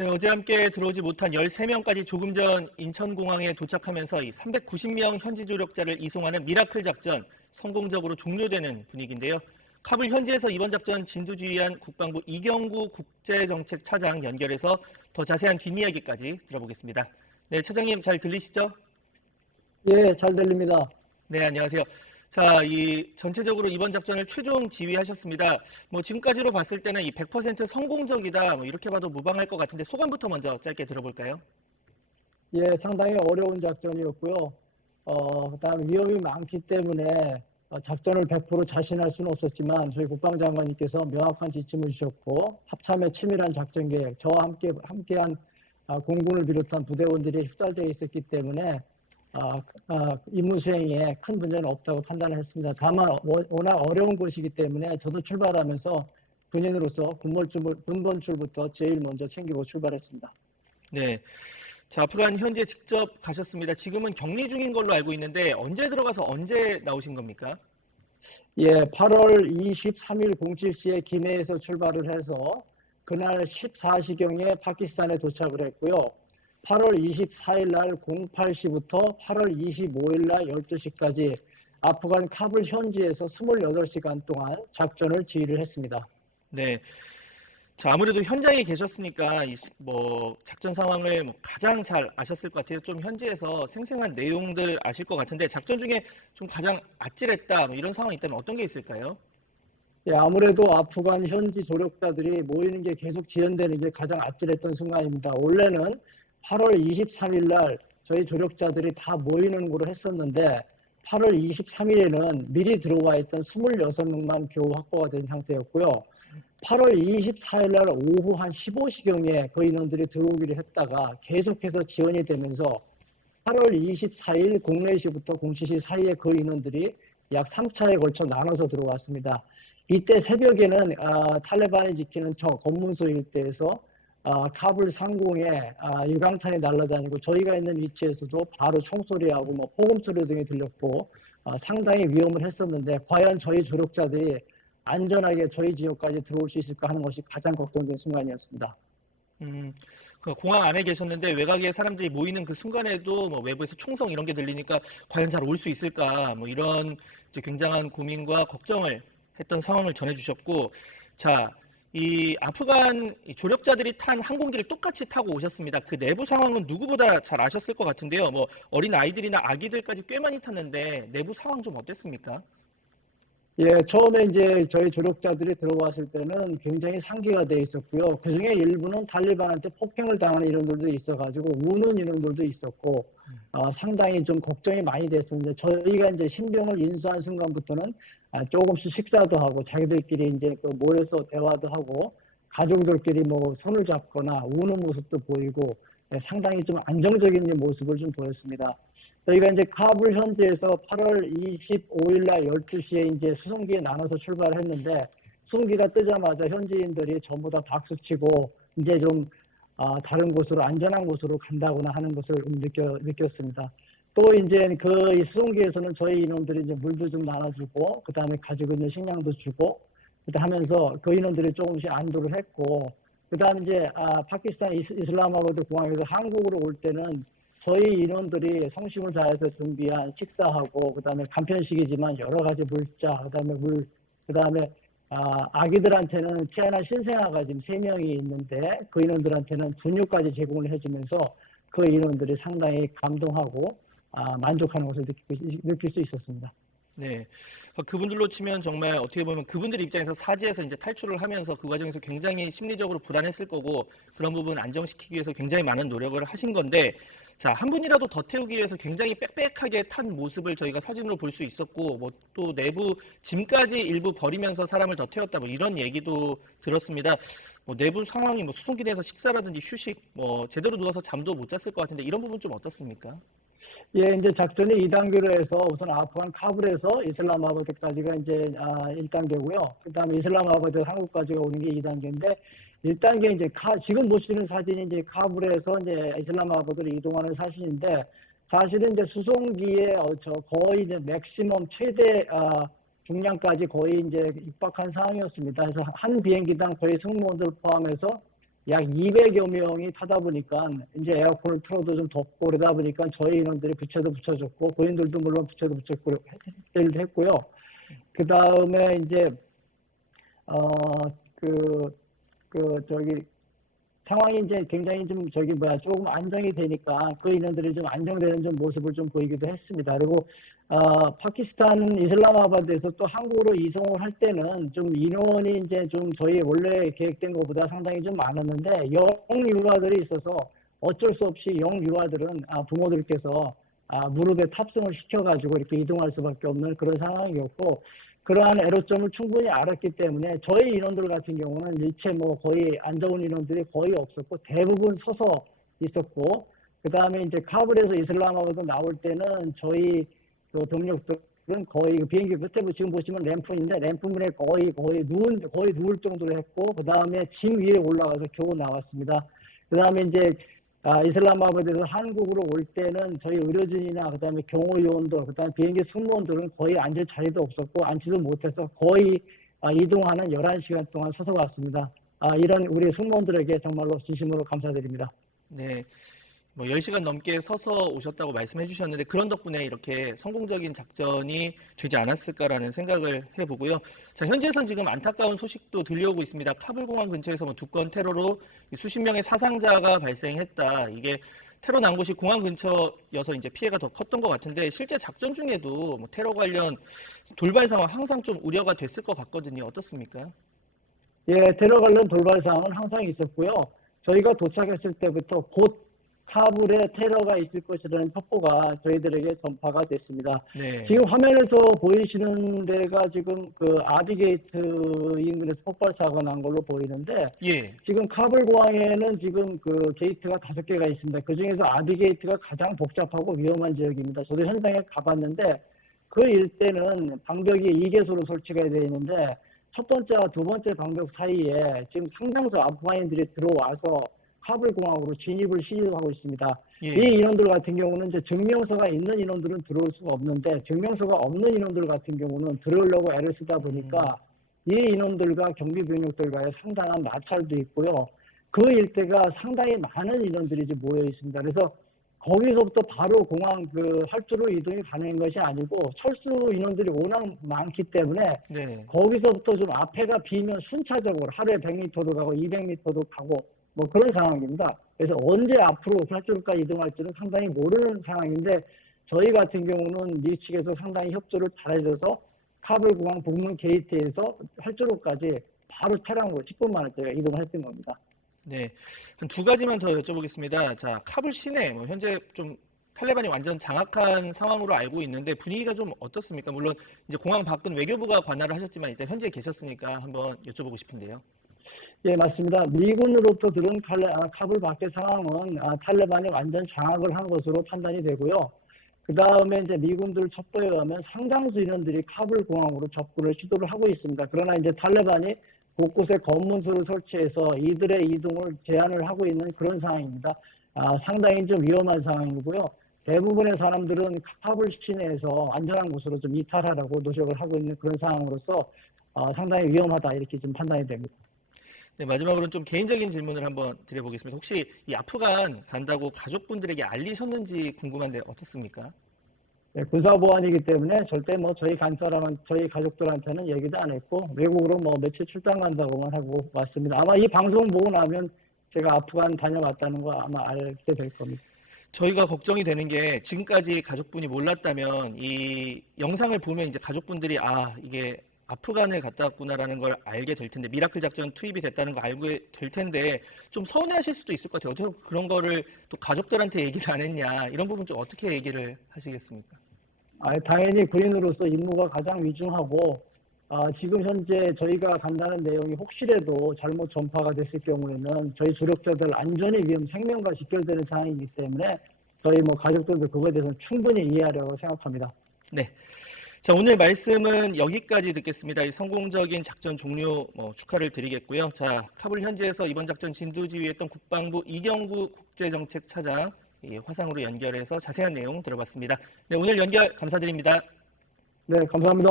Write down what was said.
네, 어제 함께 들어오지 못한 13명까지 조금 전 인천공항에 도착하면서 이 390명 현지 조력자를 이송하는 미라클 작전 성공적으로 종료되는 분위기인데요. 카불 현지에서 이번 작전 진두지휘한 국방부 이경구 국제정책차장 연결해서 더 자세한 뒷이야기까지 들어보겠습니다. 네, 차장님 잘 들리시죠? 예, 잘 들립니다. 네, 안녕하세요. 자, 전체적으로 이번 작전을 최종 지휘하셨습니다. 지금까지로 봤을 때는 이 100% 성공적이다, 이렇게 봐도 무방할 것 같은데 소감부터 먼저 짧게 들어볼까요? 예, 상당히 어려운 작전이었고요. 그다음에 위험이 많기 때문에 작전을 100% 자신할 수는 없었지만 저희 국방장관님께서 명확한 지침을 주셨고 합참의 치밀한 작전 계획, 저와 함께한 공군을 비롯한 부대원들이 흡달되어 있었기 때문에 임무 수행에 큰 문제는 없다고 판단을 했습니다. 다만 워낙 어려운 곳이기 때문에 저도 출발하면서 군인으로서 군번출부터 제일 먼저 챙기고 출발했습니다. 네. 자, 아프간 현지에 직접 가셨습니다. 지금은 격리 중인 걸로 알고 있는데 언제 들어가서 언제 나오신 겁니까? 예, 8월 23일 07시에 기내에서 출발을 해서 그날 14시경에 파키스탄에 도착을 했고요. 8월 24일 날 08시부터 8월 25일 날 12시까지 아프간 카불 현지에서 28시간 동안 작전을 지휘를 했습니다. 네. 자, 아무래도 현장에 계셨으니까 작전 상황을 가장 잘 아셨을 것 같아요. 좀 현지에서 생생한 내용들 아실 것 같은데 작전 중에 좀 가장 아찔했다 이런 상황이 있다면 어떤 게 있을까요? 예, 아무래도 아프간 현지 조력자들이 모이는 게 계속 지연되는 게 가장 아찔했던 순간입니다. 원래는 8월 23일 날 저희 조력자들이 다 모이는 걸로 했었는데 8월 23일에는 미리 들어와 있던 26명만 겨우 확보가 된 상태였고요. 8월 24일 날 오후 한 15시경에 그 인원들이 들어오기로 했다가 계속해서 지연이 되면서 8월 24일 04시부터 07시 사이에 그 인원들이 약 3차에 걸쳐 나눠서 들어왔습니다. 이때 새벽에는 탈레반이 지키는 검문소 일대에서 카불 상공에 유강탄이 날아다니고 저희가 있는 위치에서도 바로 총소리하고 포검소리 등이 들렸고 상당히 위험을 했었는데 과연 저희 조력자들이 안전하게 저희 지역까지 들어올 수 있을까 하는 것이 가장 걱정된 순간이었습니다. 그 공항 안에 계셨는데 외곽에 사람들이 모이는 그 순간에도 외부에서 총성 이런 게 들리니까 과연 잘 올 수 있을까 이런 이제 굉장한 고민과 걱정을 했던 상황을 전해주셨고, 자, 이 아프간 조력자들이 탄 항공기를 똑같이 타고 오셨습니다. 그 내부 상황은 누구보다 잘 아셨을 것 같은데요. 어린 아이들이나 아기들까지 꽤 많이 탔는데 내부 상황 좀 어땠습니까? 예, 처음에 이제 저희 조력자들이 들어왔을 때는 굉장히 상기가 돼 있었고요. 그 중에 일부는 탈리반한테 폭행을 당하는 인원들도 있어가지고 우는 인원들도 있었고, 상당히 좀 걱정이 많이 됐었는데 저희가 이제 신병을 인수한 순간부터는 조금씩 식사도 하고 자기들끼리 이제 모여서 대화도 하고 가족들끼리 손을 잡거나 우는 모습도 보이고 상당히 좀 안정적인 모습을 좀 보였습니다. 저희가 이제 카불 현지에서 8월 25일 날 12시에 이제 수송기에 나눠서 출발했는데 수송기가 뜨자마자 현지인들이 전부 다 박수치고 이제 좀 다른 곳으로 안전한 곳으로 간다거나 하는 것을 느꼈습니다. 또 이제 이 수송기에서는 저희 인원들이 이제 물도 좀 나눠주고 그 다음에 가지고 있는 식량도 주고 하면서 그 인원들이 조금씩 안도를 했고 그 다음에 이제 파키스탄 이슬람마바드 공항에서 한국으로 올 때는 저희 인원들이 성심을 다해서 준비한 식사하고 그 다음에 간편식이지만 여러 가지 물자 그 다음에 그 다음에 아기들한테는 태어난 신생아가 지금 3명이 있는데 그 인원들한테는 분유까지 제공을 해주면서 그 인원들이 상당히 감동하고 만족하는 것을 느낄 수 있었습니다. 네. 그분들로 치면 정말 어떻게 보면 그분들 입장에서 사지에서 이제 탈출을 하면서 그 과정에서 굉장히 심리적으로 불안했을 거고 그런 부분 안정시키기 위해서 굉장히 많은 노력을 하신 건데 자, 한 분이라도 더 태우기 위해서 굉장히 빽빽하게 탄 모습을 저희가 사진으로 볼 수 있었고 또 내부 짐까지 일부 버리면서 사람을 더 태웠다 이런 얘기도 들었습니다. 내부 상황이 수송기 내에서 식사라든지 휴식 제대로 누워서 잠도 못 잤을 것 같은데 이런 부분 좀 어떻습니까? 예, 이제 작전이 2단계로 해서 우선 아프간 카불에서 이슬람마바드까지가 이제 1단계고요. 그다음에 이슬람마바드 한국까지가 오는 게 2단계인데 1단계 이제 지금 보시는 사진이 이제 카불에서 이제 이슬람마바드로 이동하는 사진인데 사실은 이제 수송기에 거의 이제 맥시멈 최대 중량까지 거의 이제 입박한 상황이었습니다. 그래서 한 비행기당 거의 승무원들 포함해서 약 200여 명이 타다 보니까 이제 에어컨을 틀어도 좀 덥고 그러다 보니까 저희 인원들이 부채도 붙여줬고 본인들도 물론 부채도 붙였고 했고요. 그 다음에 이제 저기 상황이 이제 굉장히 좀 조금 안정이 되니까 그 인원들이 좀 안정되는 좀 모습을 좀 보이기도 했습니다. 그리고 파키스탄 이슬람마바드에서 또 한국으로 이송을 할 때는 좀 인원이 이제 좀 저희 원래 계획된 것보다 상당히 좀 많았는데 영유아들이 있어서 어쩔 수 없이 영유아들은 부모들께서 무릎에 탑승을 시켜가지고 이렇게 이동할 수밖에 없는 그런 상황이었고, 그러한 애로점을 충분히 알았기 때문에 저희 인원들 같은 경우는 일체 뭐 거의 앉아온 인원들이 거의 없었고 대부분 서서 있었고, 그 다음에 이제 카불에서 이슬람마바드 나올 때는 저희 그 병력들은 거의 비행기 끝에 지금 보시면 램프인데 램프문에 거의 누울 정도로 했고, 그 다음에 짐 위에 올라가서 겨우 나왔습니다. 그 다음에 이제 이슬람마바드에서 한국으로 올 때는 저희 의료진이나 그다음에 경호요원들, 그다음에 비행기 승무원들은 거의 앉을 자리도 없었고 앉지도 못해서 거의 이동하는 11시간 동안 서서 왔습니다. 이런 우리 승무원들에게 정말로 진심으로 감사드립니다. 네. 뭐 10시간 넘게 서서 오셨다고 말씀해 주셨는데 그런 덕분에 이렇게 성공적인 작전이 되지 않았을까라는 생각을 해보고요. 자, 현지에선 지금 안타까운 소식도 들려오고 있습니다. 카불 공항 근처에서 뭐 2건 테러로 수십 명의 사상자가 발생했다. 이게 테러 난 곳이 공항 근처여서 이제 피해가 더 컸던 것 같은데 실제 작전 중에도 뭐 테러 관련 돌발 상황 항상 좀 우려가 됐을 것 같거든요. 어떻습니까? 예, 테러 관련 돌발 상황은 항상 있었고요. 저희가 도착했을 때부터 곧 카불에 테러가 있을 것이라는 첩보가 저희들에게 전파가 됐습니다. 네. 지금 화면에서 보이시는 데가 지금 그 아비게이트 인근에서 폭발 사고가 난 걸로 보이는데, 예. 지금 카불 공항에는 지금 그 게이트가 5개가 있습니다. 그 중에서 아비게이트가 가장 복잡하고 위험한 지역입니다. 저도 현장에 가봤는데 그 일대는 방벽이 2개소로 설치가 되어 있는데 첫 번째와 두 번째 방벽 사이에 지금 상당수 아프가인들이 들어와서 카불 공항으로 진입을 시도하고 있습니다. 예. 이 인원들 같은 경우는 이제 증명서가 있는 인원들은 들어올 수가 없는데 증명서가 없는 인원들 같은 경우는 들어오려고 애를 쓰다 보니까 이 인원들과 경비병력들과의 상당한 마찰도 있고요. 그 일대가 상당히 많은 인원들이 이제 모여 있습니다. 그래서 거기서부터 바로 공항 그 활주로 이동이 가능한 것이 아니고 철수 인원들이 워낙 많기 때문에 네. 거기서부터 좀 앞에가 비면 순차적으로 하루에 100m도 가고 200m도 가고 뭐 그런 상황입니다. 그래서 언제 앞으로 활주로까지 이동할지는 상당히 모르는 상황인데 저희 같은 경우는 미 측에서 상당히 협조를 잘해줘서 카불 공항 북문 게이트에서 활주로까지 바로 차량으로 10분 만에 저희가 이동을 했던 겁니다. 네, 한 두 가지만 더 여쭤보겠습니다. 자, 카불 시내 현재 좀 탈레반이 완전 장악한 상황으로 알고 있는데 분위기가 좀 어떻습니까? 물론 이제 공항 밖은 외교부가 관할을 하셨지만 일단 현지에 계셨으니까 한번 여쭤보고 싶은데요. 예, 맞습니다. 미군으로부터 들은 카불 밖의 상황은 탈레반이 완전 장악을 한 것으로 판단이 되고요. 그 다음에 이제 미군들 첩보에 의하면 상당수 인원들이 카불 공항으로 접근을 시도를 하고 있습니다. 그러나 이제 탈레반이 곳곳에 검문소를 설치해서 이들의 이동을 제한을 하고 있는 그런 상황입니다. 상당히 좀 위험한 상황이고요. 대부분의 사람들은 카불 시내에서 안전한 곳으로 좀 이탈하라고 노력을 하고 있는 그런 상황으로서 상당히 위험하다 이렇게 좀 판단이 됩니다. 네, 마지막으로 좀 개인적인 질문을 한번 드려보겠습니다. 혹시 이 아프간 간다고 가족분들에게 알리셨는지 궁금한데 어떻습니까? 네, 군사보안이기 때문에 절대 뭐 저희 가족들한테는 얘기도 안 했고 외국으로 뭐 며칠 출장 간다고만 하고 왔습니다. 아마 이 방송 보고 나면 제가 아프간 다녀왔다는 거 아마 알게 될 겁니다. 저희가 걱정이 되는 게 지금까지 가족분이 몰랐다면 이 영상을 보면 이제 가족분들이 이게 아프간을 갔다 왔구나라는 걸 알게 될 텐데 미라클 작전 투입이 됐다는 거 알게 될 텐데 좀 서운해하실 수도 있을 것 같아요. 어떻게 그런 거를 또 가족들한테 얘기를 안 했냐 이런 부분 좀 어떻게 얘기를 하시겠습니까? 당연히 군인으로서 임무가 가장 위중하고 지금 현재 저희가 간다는 내용이 혹시라도 잘못 전파가 됐을 경우에는 저희 조력자들 안전의 위험, 생명과 직결되는 상황이기 때문에 저희 뭐 가족들도 그거에 대해서 충분히 이해하려고 생각합니다. 네. 자, 오늘 말씀은 여기까지 듣겠습니다. 이 성공적인 작전 종료 축하를 드리겠고요. 자, 카불 현지에서 이번 작전 진두지휘했던 국방부 이경구 국제정책차장 화상으로 연결해서 자세한 내용 들어봤습니다. 네, 오늘 연결 감사드립니다. 네, 감사합니다.